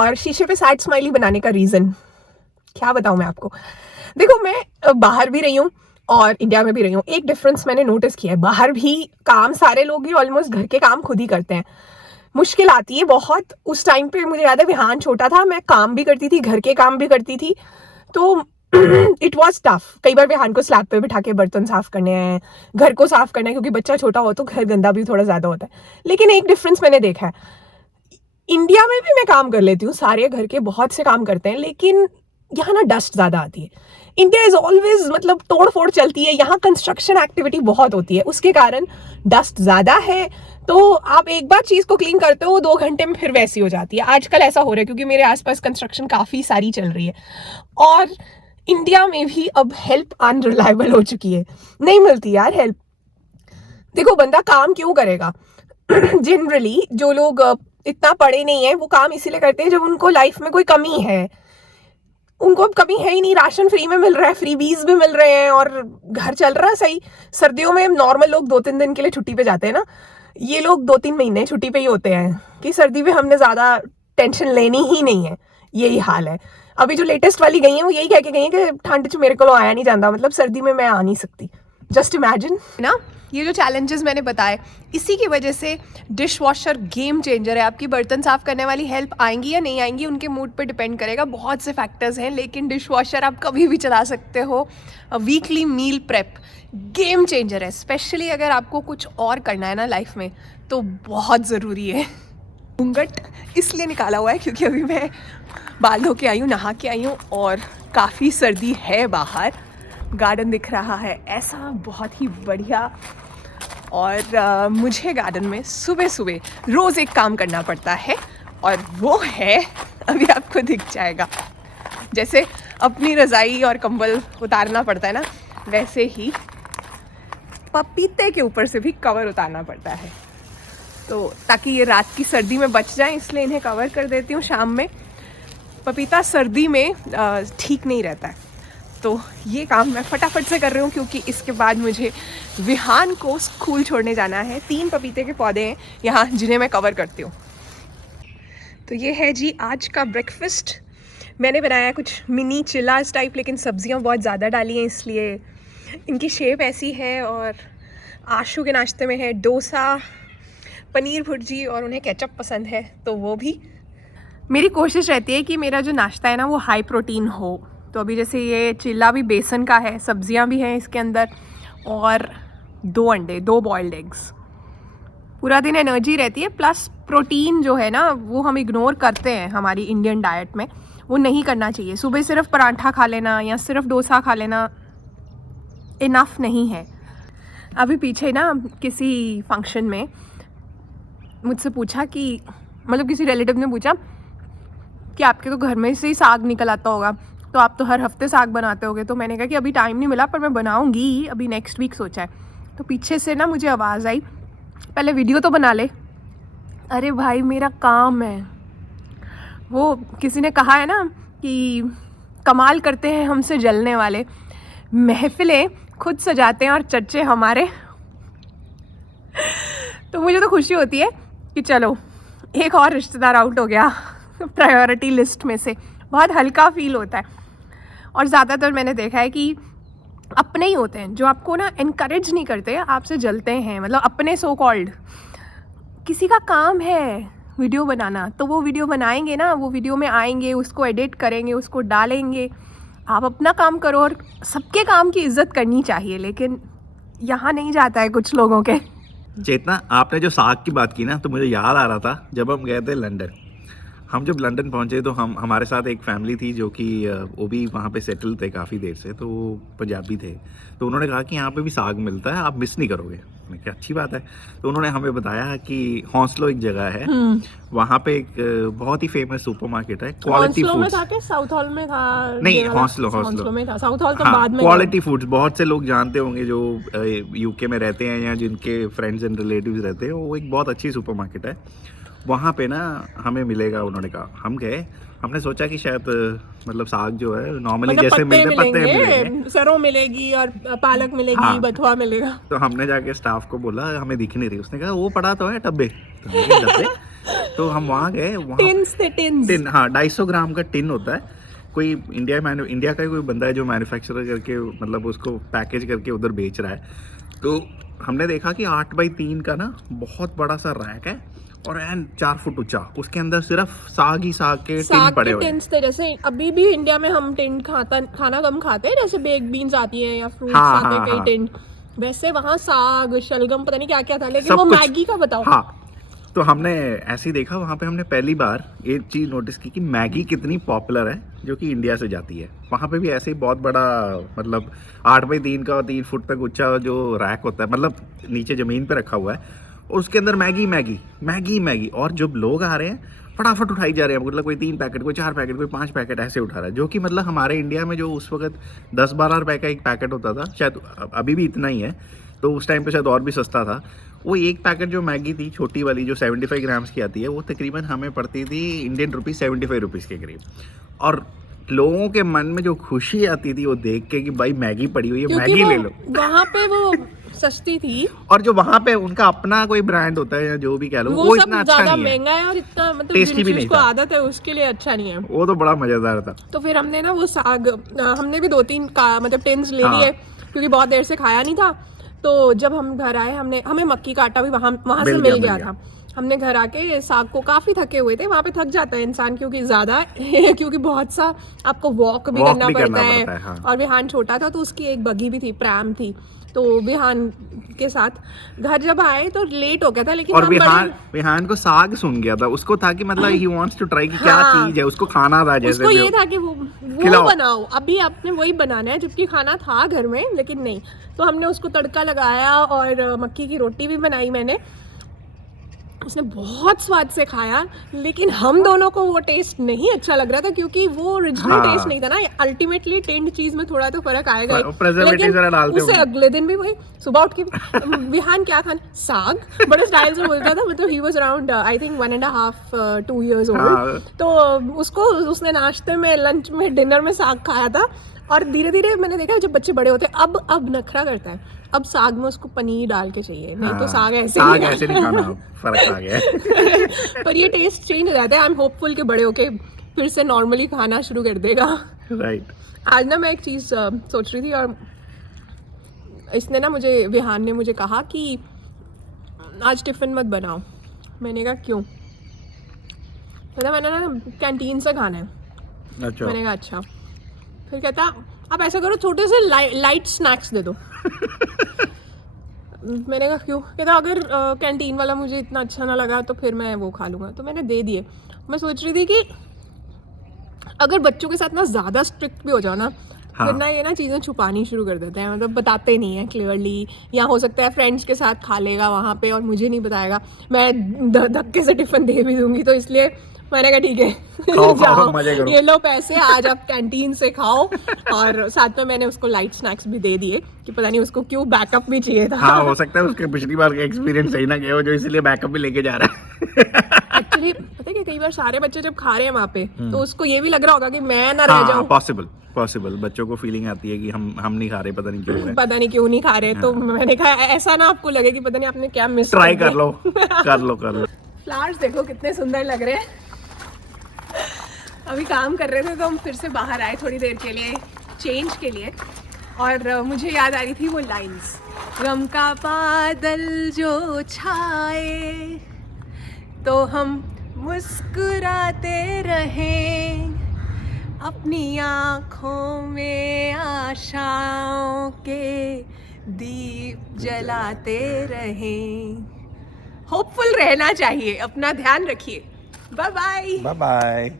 और शीशे पे सैड स्माइली बनाने का रीज़न क्या बताऊँ मैं आपको? देखो, मैं बाहर भी रही हूँ और इंडिया में भी रही हूँ। एक डिफ़रेंस मैंने नोटिस किया है, बाहर भी काम सारे लोग ही ऑलमोस्ट घर के काम खुद ही करते हैं। मुश्किल आती है बहुत, उस टाइम पे मुझे याद है विहान छोटा था, मैं काम भी करती थी, घर के काम भी करती थी, तो इट वाज़ टफ। कई बार विहान को स्लैब पे बिठा के बर्तन साफ़ करने हैं, घर को साफ़ करना है, क्योंकि बच्चा छोटा हो तो घर गंदा भी थोड़ा ज़्यादा होता है। लेकिन एक डिफ़रेंस मैंने देखा है, इंडिया में भी मैं काम कर लेती हूँ, सारे घर के बहुत से काम करते हैं, लेकिन यहाँ ना डस्ट ज़्यादा आती है। इंडिया इज़ ऑलवेज़ मतलब तोड़-फोड़ चलती है, यहाँ कंस्ट्रक्शन एक्टिविटी बहुत होती है, उसके कारण डस्ट ज़्यादा है, तो आप एक बार चीज़ को क्लीन करते हो, 2 घंटे में फिर वैसी हो जाती है। आजकल ऐसा हो रहा है क्योंकि मेरे आस-पास कंस्ट्रक्शन काफ़ी सारी चल रही है और इंडिया में भी अब हेल्प अनरिलायबल हो चुकी है, नहीं मिलती यार हेल्प। देखो, बंदा काम क्यों करेगा? जनरली जो लोग इतना पढ़े नहीं है, वो काम इसीलिए करते हैं जब उनको लाइफ में कोई कमी है। उनको अब कमी है ही नहीं, राशन फ्री में मिल रहा है, फ्रीबीज भी मिल रहे हैं और घर चल रहा है सही। सर्दियों में नॉर्मल लोग 2-3 दिन के लिए छुट्टी पे जाते हैं ना, ये लोग 2-3 महीने छुट्टी पे ही होते हैं कि सर्दी में हमने ज़्यादा टेंशन लेनी ही नहीं है, यही हाल है। अभी जो लेटेस्ट वाली गई हैं वो यही कह के गई हैं कि ठंड च मेरे को आया नहीं जाता, मतलब सर्दी में मैं आ नहीं सकती। जस्ट इमेजिन ना, ये जो चैलेंजेस मैंने बताए, इसी की वजह से डिश वॉशर गेम चेंजर है। आपकी बर्तन साफ़ करने वाली हेल्प आएंगी या नहीं आएंगी, उनके मूड पे डिपेंड करेगा, बहुत से फैक्टर्स हैं, लेकिन डिश वॉशर आप कभी भी चला सकते हो। Weekly meal prep game changer है, स्पेशली अगर आपको कुछ और करना है ना लाइफ में, तो बहुत ज़रूरी है। घूंघट इसलिए निकाला हुआ है क्योंकि अभी मैं बाल धो के आई हूँ, नहा के आई हूँ और काफ़ी सर्दी है बाहर। गार्डन दिख रहा है ऐसा बहुत ही बढ़िया, और मुझे गार्डन में सुबह सुबह रोज़ एक काम करना पड़ता है और वो है, अभी आपको दिख जाएगा, जैसे अपनी रज़ाई और कंबल उतारना पड़ता है ना, वैसे ही पपीते के ऊपर से भी कवर उतारना पड़ता है। तो ताकि ये रात की सर्दी में बच जाए, इसलिए इन्हें कवर कर देती हूँ शाम में। पपीता सर्दी में ठीक नहीं रहता है, तो ये काम मैं फटाफट से कर रही हूँ क्योंकि इसके बाद मुझे विहान को स्कूल छोड़ने जाना है। 3 पपीते के पौधे हैं यहाँ जिन्हें मैं कवर करती हूँ। तो ये है जी आज का ब्रेकफास्ट। मैंने बनाया कुछ मिनी चिल्लास टाइप, लेकिन सब्जियाँ बहुत ज़्यादा डाली हैं इसलिए इनकी शेप ऐसी है। और आशू के नाश्ते में है डोसा, पनीर भुर्जी, और उन्हें केचप पसंद है तो वो भी। मेरी कोशिश रहती है कि मेरा जो नाश्ता है ना वो हाई प्रोटीन हो। तो अभी जैसे ये चिल्ला भी बेसन का है, सब्जियां भी हैं इसके अंदर, और 2 अंडे, 2 बॉइल्ड एग्स। पूरा दिन एनर्जी रहती है, प्लस प्रोटीन जो है ना वो हम इग्नोर करते हैं हमारी इंडियन डाइट में, वो नहीं करना चाहिए। सुबह सिर्फ पराठा खा लेना या सिर्फ डोसा खा लेना इनफ नहीं है। अभी पीछे ना किसी फंक्शन में मुझसे पूछा कि, मतलब किसी रिलेटिव ने पूछा कि आपके तो घर में से ही साग निकल आता होगा, तो आप तो हर हफ्ते साग बनाते होगे। तो मैंने कहा कि अभी टाइम नहीं मिला, पर मैं बनाऊंगी, अभी नेक्स्ट वीक सोचा है। तो पीछे से ना मुझे आवाज़ आई, पहले वीडियो तो बना ले। अरे भाई मेरा काम है। वो किसी ने कहा है ना कि कमाल करते हैं हमसे जलने वाले, महफिलें खुद सजाते हैं और चर्चे हमारे। तो मुझे तो खुशी होती है कि चलो एक और रिश्तेदार आउट हो गया प्रायोरिटी लिस्ट में से, बहुत हल्का फील होता है। और ज़्यादातर मैंने देखा है कि अपने ही होते हैं जो आपको ना इनकरेज नहीं करते, आपसे जलते हैं। मतलब अपने सो कॉल्ड, किसी का काम है वीडियो बनाना तो वो वीडियो बनाएंगे ना, वो वीडियो में आएंगे, उसको एडिट करेंगे, उसको डालेंगे। आप अपना काम करो और सबके काम की इज्जत करनी चाहिए, लेकिन यहाँ नहीं जाता है कुछ लोगों के। चेतना, आपने जो साग की बात की ना, तो मुझे याद आ रहा था जब हम गए थे लंदन। हम जब लंदन पहुंचे तो हमारे साथ एक फैमिली थी जो कि वो भी वहाँ पे सेटल थे काफ़ी देर से, तो वो पंजाबी थे। तो उन्होंने कहा कि यहाँ पे भी साग मिलता है, आप मिस नहीं करोगे। मैंने कहा अच्छी बात है। तो उन्होंने हमें बताया कि हौसलो एक जगह है, वहाँ पे एक बहुत ही फेमस सुपरमार्केट है, क्वालिटी फूड्स। साउथ हॉल में था? नहीं, हौसलो में था। साउथ हॉल तो हाँ, बाद में। क्वालिटी फूड्स बहुत से लोग जानते होंगे जो यूके में रहते हैं या जिनके फ्रेंड्स एंड रिलेटिव्स रहते हैं। वो एक बहुत अच्छी सुपरमार्केट है, वहाँ पे ना हमें मिलेगा। उन्होंने कहा, हम गए, हमने सोचा कि शायद मतलब साग जो है नॉर्मली मतलब जैसे मिलते पत्ते मिलेंगे, सरों मिलेगी और पालक मिलेगी, हाँ। बथुआ मिलेगा। तो हमने जाके स्टाफ को बोला हमें दिख नहीं रही। उसने कहा वो पड़ा तो है डब्बे। तो हमने कहा, डब्बे? तो हम वहाँ गए, वहाँ टिन्स थे, टिन्स। टिन, हाँ 250 ग्राम का टिन होता है। कोई इंडिया का ही कोई बंदा है जो मैन्युफैक्चर करके मतलब उसको पैकेज करके उधर बेच रहा है। तो हमने देखा कि 8x3 का ना बहुत बड़ा सा रैक है और एन 4 फुट ऊंचा, उसके अंदर सिर्फ साग ही साग के टिन पड़े हुए हैं। टिन्स थे। जैसे अभी भी इंडिया में हम टिन खाना कम खाते हैं, जैसे बेक बीन्स आती है या फ्रूट्स हाँ, आते हैं हाँ, कई हाँ। टिन, वैसे वहाँ साग शलगम पता नहीं क्या क्या था, लेकिन सब वो कुछ। मैगी का बताओ। हाँ, तो हमने ऐसे ही देखा वहाँ पे, हमने पहली बार ये चीज़ नोटिस की कि मैगी कितनी पॉपुलर है जो कि इंडिया से जाती है। वहाँ पे भी ऐसे ही बहुत बड़ा मतलब 8x3 का 3 फुट तक ऊंचा जो रैक होता है, मतलब नीचे ज़मीन पे रखा हुआ है और उसके अंदर मैगी मैगी मैगी मैगी। और जब लोग आ रहे हैं फटाफट उठाई जा रहे हैं, मतलब कोई 3 पैकेट, कोई 4 पैकेट, कोई 5 पैकेट ऐसे उठा रहा है, जो कि मतलब हमारे इंडिया में जो उस वक्त 10-12 रुपए का एक पैकेट होता था, शायद अभी भी इतना ही है, तो उस टाइम पे शायद और भी सस्ता था। वो एक पैकेट जो मैगी थी छोटी वाली जो 75 ग्राम्स की आती है, वो तकरीबन हमें पड़ती थी इंडियन रुपीज़ 75 रुपीज़ के करीब। और लोगों के मन में जो खुशी आती थी वो देख के कि भाई मैगी पड़ी हुई है, क्योंकि मैगी वो ले लो। वहाँ पे वो सस्ती थी और जो वहाँ पे उनका अपना कोई ब्रांड होता है या जो भी कह लो, वो वो सब इतना अच्छा ज्यादा नहीं है, महंगा है और इतना मतलब टेस्टी जिन भी चीज नहीं को था। आदत है उसके लिए अच्छा नहीं है। वो तो बड़ा मज़ेदार था। तो फिर हमने ना वो साग हमने भी 2-3 का मतलब टिन्स ले हाँ। लिए, क्योंकि बहुत देर से खाया नहीं था। तो जब हम घर आए हमें मक्की का आटा भी वहाँ से मिल गया था। हमने घर आके साग को, काफ़ी थके हुए थे, वहाँ पे थक जाता है इंसान क्योंकि ज़्यादा क्योंकि बहुत सा आपको वॉक भी करना पड़ता है। हाँ। और विहान छोटा था तो उसकी एक बगी भी थी, प्रैम थी, तो विहान के साथ घर जब आए तो लेट हो गया था। लेकिन और हम विहान को साग सुन गया था, उसको था कि मतलब ही वांट्स टू ट्राई कि क्या हाँ। चीज है, उसको खाना था जैसे उसको भी ये हो। था कि वो खिलाओ। बनाओ, अभी आपने वही बनाना है, जबकि खाना था घर में लेकिन नहीं। तो हमने उसको तड़का लगाया और मक्की की रोटी भी बनाई मैंने। उसने बहुत स्वाद से खाया, लेकिन हम दोनों को वो टेस्ट नहीं अच्छा लग रहा था क्योंकि वो ओरिजिनल हाँ। टेस्ट नहीं था ना। अल्टीमेटली टेंड चीज में थोड़ा तो फर्क आएगा ही। प्रेजर्वेटिव जरा डालते उसे होंगे। अगले दिन भी वही सुबह उठ के विहान क्या खाना, साग, बड़े स्टाइल से बोलता था। मतलब he was around I think 1.5-2 years हाँ। ओल्ड। तो उसने नाश्ते में, लंच में, डिनर में साग खाया था। और धीरे धीरे मैंने देखा जब बच्चे बड़े होते हैं अब नखरा करता है, अब साग में उसको पनीर डाल के चाहिए, नहीं तो साग ऐसे नहीं खाना, फर्क आ गया है। पर ये टेस्ट चेंज हो जाता है। आई एम होपफुल कि बड़े होके फिर से नॉर्मली खाना शुरू कर देगा। राइट। आज ना मैं एक चीज़ सोच रही थी और इसने ना विहान ने मुझे कहा कि आज टिफ़िन मत बनाओ। मैंने कहा क्यों? मतलब मैंने ना कैंटीन से खाना है। अच्छा। मैंने कहा अच्छा। फिर कहता आप ऐसा करो, छोटे से लाइट स्नैक्स दे दो। मैंने कहा क्यों? कहता अगर कैंटीन वाला मुझे इतना अच्छा ना लगा तो फिर मैं वो खा लूँगा। तो मैंने दे दिए। मैं सोच रही थी कि अगर बच्चों के साथ ना ज़्यादा स्ट्रिक्ट भी हो जाओ ना, हाँ। फिर ना ये ना चीज़ें छुपानी शुरू कर देते हैं, मतलब बताते नहीं हैं क्लियरली, या हो सकता है फ्रेंड्स के साथ खा लेगा वहाँ पे और मुझे नहीं बताएगा। मैं धक्के से टिफ़िन दे भी दूँगी। तो इसलिए मैंने कहा ठीक है खाओ, मजे करो। ये लो पैसे, आज आप कैंटीन से खाओ। और साथ में मैंने उसको लाइट स्नैक्स भी दे दिए कि पता नहीं उसको क्यों बैकअप भी चाहिए था। हाँ, हो सकता है उसके पिछली बार का एक्सपीरियंस सही ना गया हो, जो इसलिए बैकअप भी लेके जा रहा है। एक्चुअली पता है कि कई बार सारे बच्चे जब खा रहे हैं वहाँ पे तो उसको ये भी लग रहा होगा कि मैं ना रह जाऊँ। पॉसिबल बच्चों को फीलिंग आती है कि हम नहीं खा रहे, पता नहीं क्यों है। पता नहीं क्यों नहीं खा रहे। तो मैंने कहा ऐसा ना आपको लगे कि पता नहीं आपने क्या मिस ट्राई कर लो। फ्लावर्स देखो कितने सुंदर लग रहे हैं। अभी काम कर रहे थे तो हम फिर से बाहर आए थोड़ी देर के लिए, चेंज के लिए। और मुझे याद आ रही थी वो लाइंस, गम का बादल जो छाए तो हम मुस्कुराते रहें, अपनी आँखों में आशाओं के दीप जलाते रहें। होपफुल रहना चाहिए। अपना ध्यान रखिए। Bye bye. Bye bye.